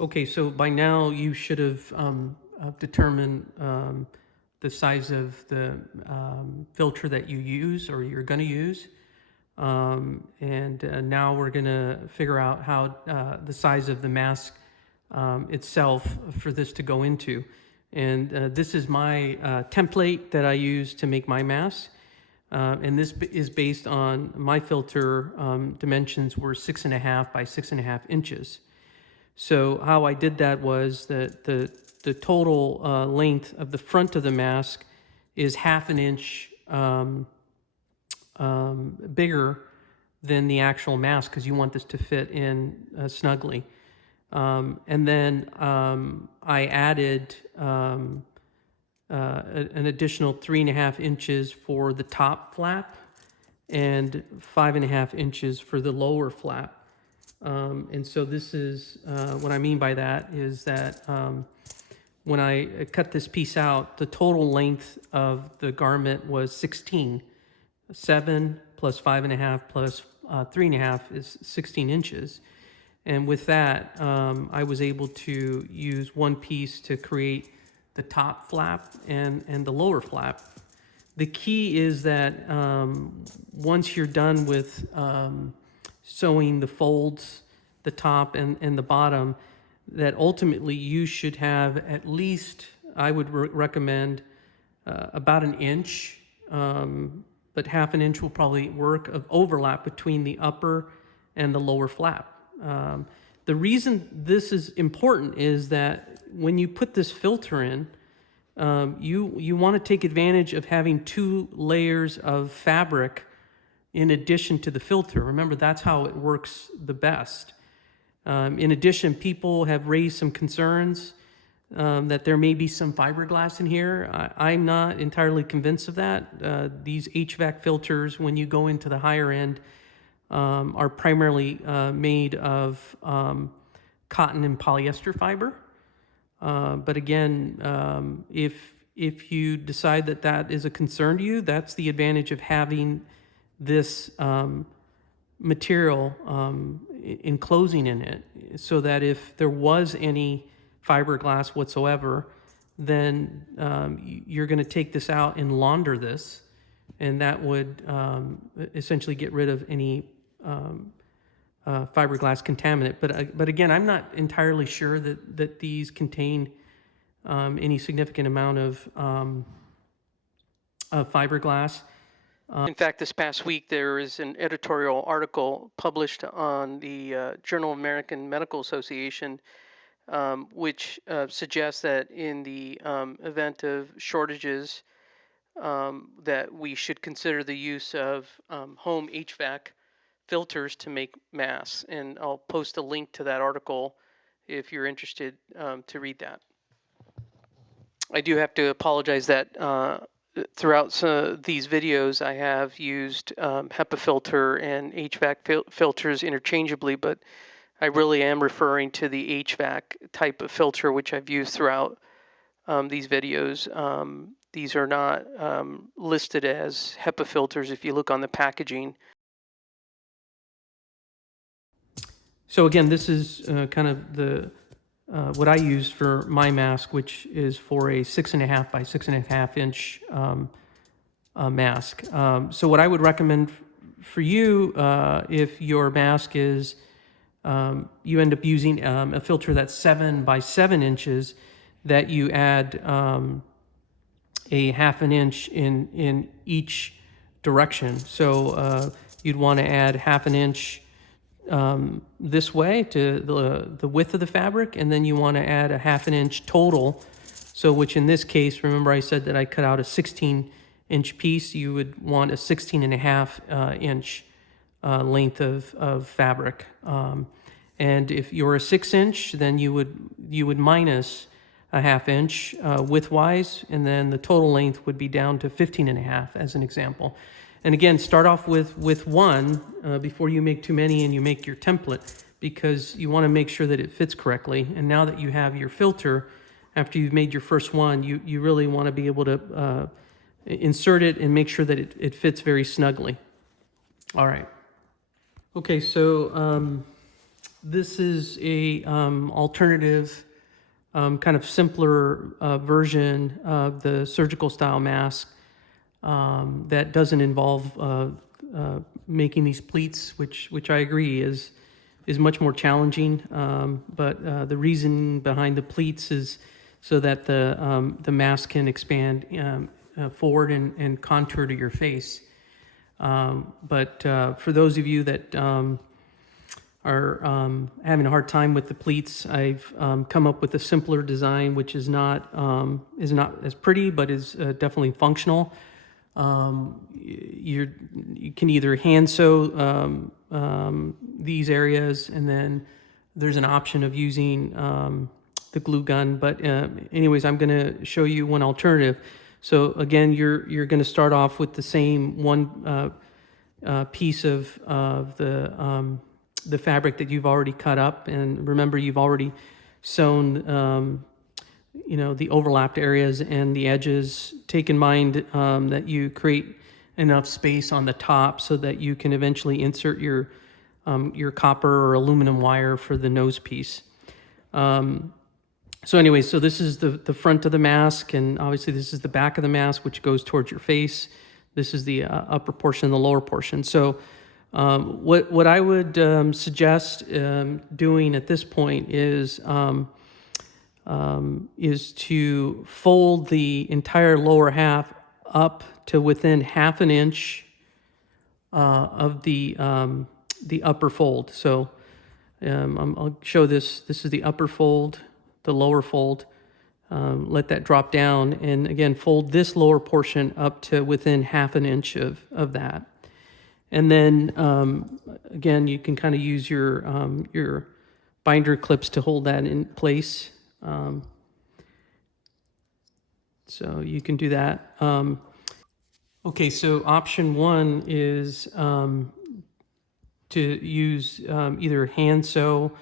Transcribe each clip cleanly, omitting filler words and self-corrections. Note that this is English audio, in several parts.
Okay, so by now you should have determined the size of the filter that you use or you're going to use. And now we're going to figure out how the size of the mask itself for this to go into. And this is my template that I use to make my mask. And this is based on my filter dimensions were 6.5 by 6.5 inches. So how I did that was that the total length of the front of the mask is 1/2 inch bigger than the actual mask because you want this to fit in snugly. And then I added an additional 3.5 inches for the top flap and 5.5 inches for the lower flap. And so this is, what I mean by that is that when I cut this piece out, the total length of the garment was 16. 7 plus 5.5 plus 3.5 is 16 inches. And with that, I was able to use one piece to create the top flap and the lower flap. The key is that once you're done with sewing the folds, the top and the bottom, that ultimately you should have at least, I would recommend about 1 inch, but 1/2 inch will probably work, of overlap between the upper and the lower flap. The reason this is important is that when you put this filter in, you want to take advantage of having 2 layers of fabric in addition to the filter. Remember, that's how it works the best. In addition, people have raised some concerns that there may be some fiberglass in here. I'm not entirely convinced of that. These HVAC filters, when you go into the higher end, are primarily made of cotton and polyester fiber. But again, if you decide that that is a concern to you, that's the advantage of having this material enclosing in it, so that if there was any fiberglass whatsoever, then you're going to take this out and launder this, and that would essentially get rid of any fiberglass contaminant. But again, I'm not entirely sure that these contain any significant amount of fiberglass. In fact, this past week, there is an editorial article published on the Journal of American Medical Association, which suggests that in the event of shortages, that we should consider the use of home HVAC filters to make masks. And I'll post a link to that article if you're interested to read that. I do have to apologize that throughout these videos, I have used HEPA filter and HVAC filters interchangeably, but I really am referring to the HVAC type of filter, which I've used throughout these videos. These are not listed as HEPA filters if you look on the packaging. So again, this is kind of the what I use for my mask, which is for a 6.5 by 6.5 inch mask. So what I would recommend for you, if your mask is, you end up using a filter that's 7 by 7 inches, that you add a 1/2 inch in each direction. So you'd want to add 1/2 inch this way to the width of the fabric, and then you want to add a 1/2 inch total. So which in this case, remember I said that I cut out a 16-inch piece, you would want a 16.5 inch length of fabric. And if you're a 6-inch, then you would minus a 1/2 inch widthwise, and then the total length would be down to 15.5 as an example. And again, start off with one before you make too many and you make your template, because you want to make sure that it fits correctly. And now that you have your filter, after you've made your first one, you really want to be able to insert it and make sure that it fits very snugly. All right. Okay, so This is a alternative, kind of simpler version of the surgical style mask that doesn't involve making these pleats, which I agree is much more challenging. But the reason behind the pleats is so that the mask can expand forward and contour to your face. But for those of you that are having a hard time with the pleats, I've come up with a simpler design, which is not as pretty, but is definitely functional. You can either hand sew these areas, and then there's an option of using the glue gun. But anyways, I'm going to show you one alternative. So again, you're going to start off with the same one piece of the fabric that you've already cut up, and remember, you've already sewn the overlapped areas and the edges. Take in mind that you create enough space on the top so that you can eventually insert your copper or aluminum wire for the nose piece. So anyway, so this is the front of the mask, and obviously this is the back of the mask, which goes towards your face. This is the upper portion and the lower portion. So what I would suggest doing at this point is to fold the entire lower half up to within 1/2 inch of the upper fold. So I'll show this. This is the upper fold, the lower fold. Let that drop down, and again, fold this lower portion up to within 1/2 inch of that. And then again, you can kind of use your binder clips to hold that in place. So you can do that. Okay, so option one is to use either hand sew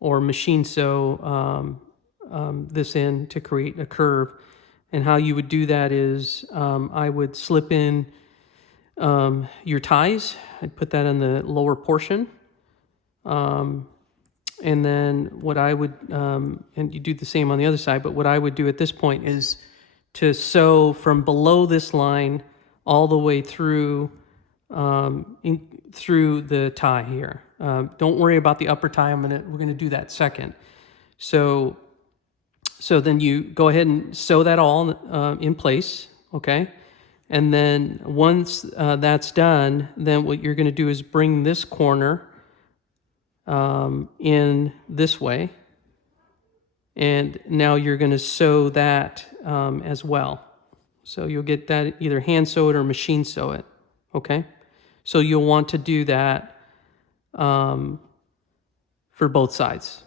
or machine sew this in to create a curve. And how you would do that is I would slip in your ties. I'd put that in the lower portion. And then what I would, and you do the same on the other side, but what I would do at this point is to sew from below this line all the way through through the tie here. Don't worry about the upper tie. We're gonna do that second. So then you go ahead and sew that all in place, okay? And then once that's done, then what you're gonna do is bring this corner in this way, and now you're going to sew that as well. So you'll get that either hand sew it or machine sew it. Okay, so you'll want to do that for both sides.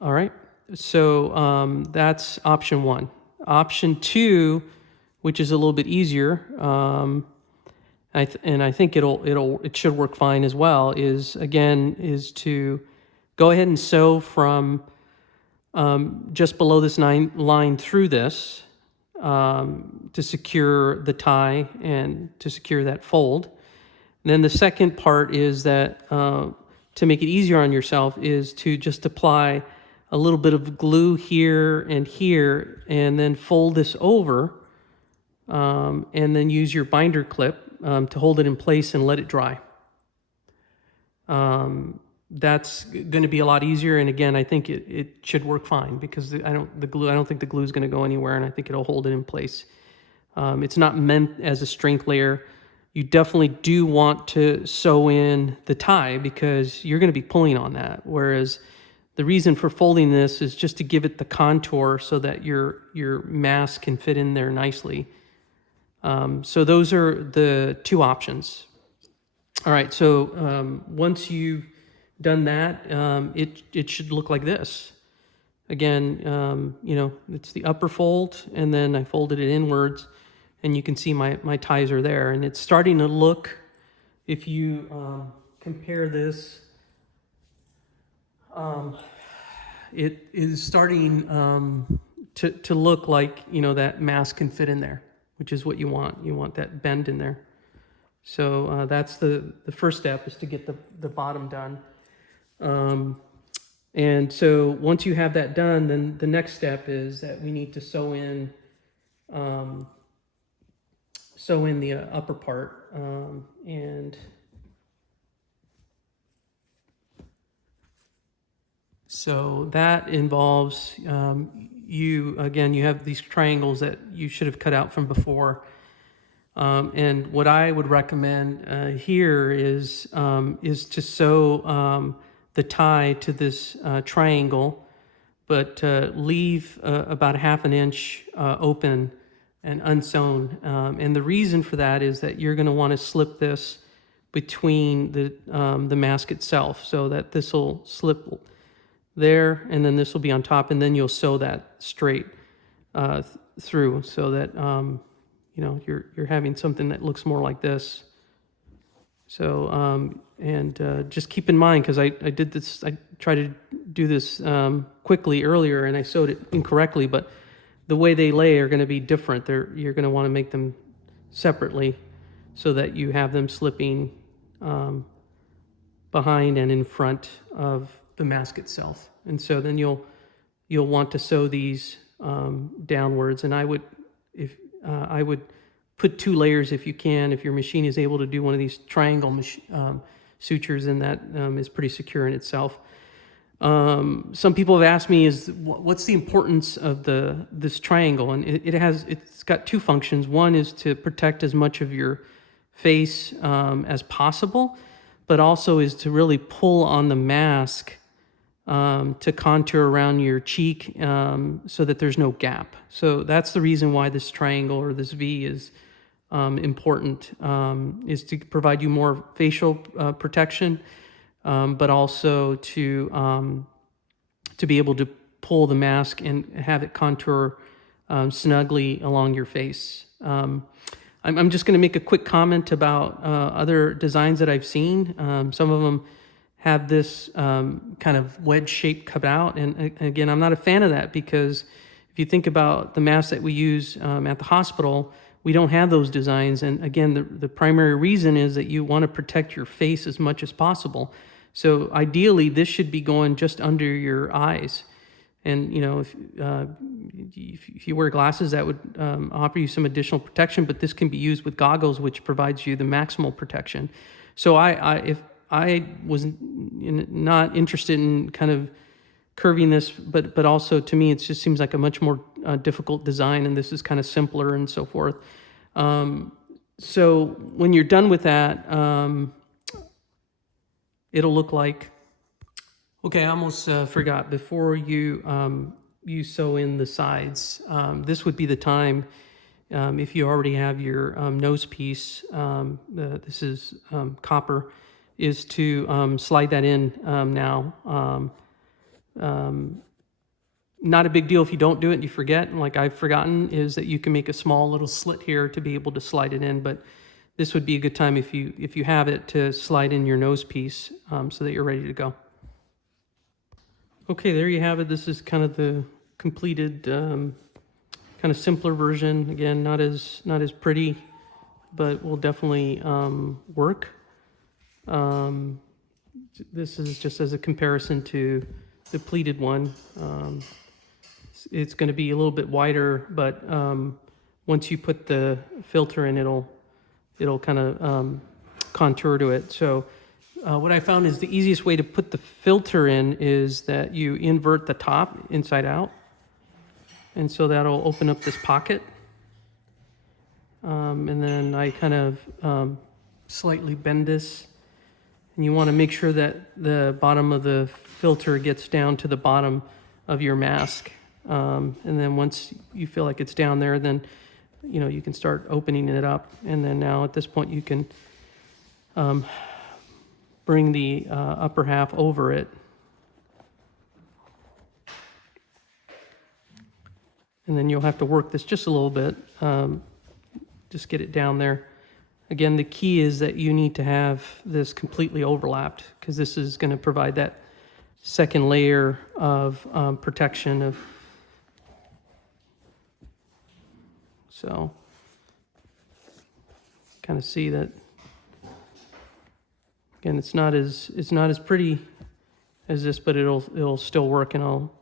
All right, so that's option one. Option two, which is a little bit easier, and I think it should work fine as well, is to go ahead and sew from just below this line through this to secure the tie and to secure that fold. And then the second part is that to make it easier on yourself is to just apply a little bit of glue here, and then fold this over, and then use your binder clip to hold it in place and let it dry. That's going to be a lot easier, and again, I think it should work fine because I don't think the glue is going to go anywhere, and I think it'll hold it in place. It's not meant as a strength layer. You definitely do want to sew in the tie because you're going to be pulling on that, whereas the reason for folding this is just to give it the contour so that your mask can fit in there nicely. So those are the two options. All right, so once you've done that, it should look like this. Again, it's the upper fold, and then I folded it inwards, and you can see my ties are there, and it's starting to look, if you compare this, it is starting to look like, that mask can fit in there, which is what you want. You want that bend in there. So that's the first step, is to get the bottom done. And so once you have that done, then the next step is that we need to sew in the upper part, and so that involves you have these triangles that you should have cut out from before. And what I would recommend here is to sew the tie to this triangle, but leave about 1/2 inch open and unsewn. And the reason for that is that you're going to want to slip this between the mask itself, so that this will slip there, and then this will be on top, and then you'll sew that straight through, so that you're having something that looks more like this. So just keep in mind, because I did this, I tried to do this quickly earlier, and I sewed it incorrectly, but the way they lay are going to be different. You're going to want to make them separately, so that you have them slipping behind and in front of the mask itself. And so then you'll want to sew these downwards. And I would put 2 layers if you can. If your machine is able to do one of these triangle sutures, then that is pretty secure in itself. Some people have asked me, what's the importance of this triangle? And it's got 2 functions. One is to protect as much of your face as possible, but also is to really pull on the mask to contour around your cheek, so that there's no gap. So that's the reason why this triangle, or this V, is important, is to provide you more facial protection, but also to be able to pull the mask and have it contour snugly along your face. I'm just going to make a quick comment about other designs that I've seen. Some of them have this kind of wedge shape cut out, and again, I'm not a fan of that, because if you think about the masks that we use at the hospital, we don't have those designs. And again, the primary reason is that you want to protect your face as much as possible. So ideally, this should be going just under your eyes. And if you wear glasses, that would offer you some additional protection, but this can be used with goggles, which provides you the maximal protection. So if I was not interested in kind of curving this, but also to me, it just seems like a much more difficult design, and this is kind of simpler and so forth. So when you're done with that, it'll look like, okay, I almost forgot, before you sew in the sides, this would be the time, if you already have your nose piece, this is copper, is to slide that in now. Not a big deal if you don't do it and you forget, and like I've forgotten, is that you can make a small little slit here to be able to slide it in, but this would be a good time, if you have it, to slide in your nose piece, so that you're ready to go. Okay, there you have it. This is kind of the completed, kind of simpler version. Again, not as pretty, but will definitely work. This is just as a comparison to the pleated one. It's going to be a little bit wider, but once you put the filter in, it'll kind of contour to it. So what I found is the easiest way to put the filter in is that you invert the top inside out, and so that'll open up this pocket. And then I kind of slightly bend this, and you want to make sure that the bottom of the filter gets down to the bottom of your mask. And then once you feel like it's down there, then you can start opening it up. And then now at this point you can bring the upper half over it. And then you'll have to work this just a little bit, just get it down there. Again, the key is that you need to have this completely overlapped, because this is going to provide that second layer of protection. So kind of see that, again, it's not as pretty as this, but it'll still work, and I'll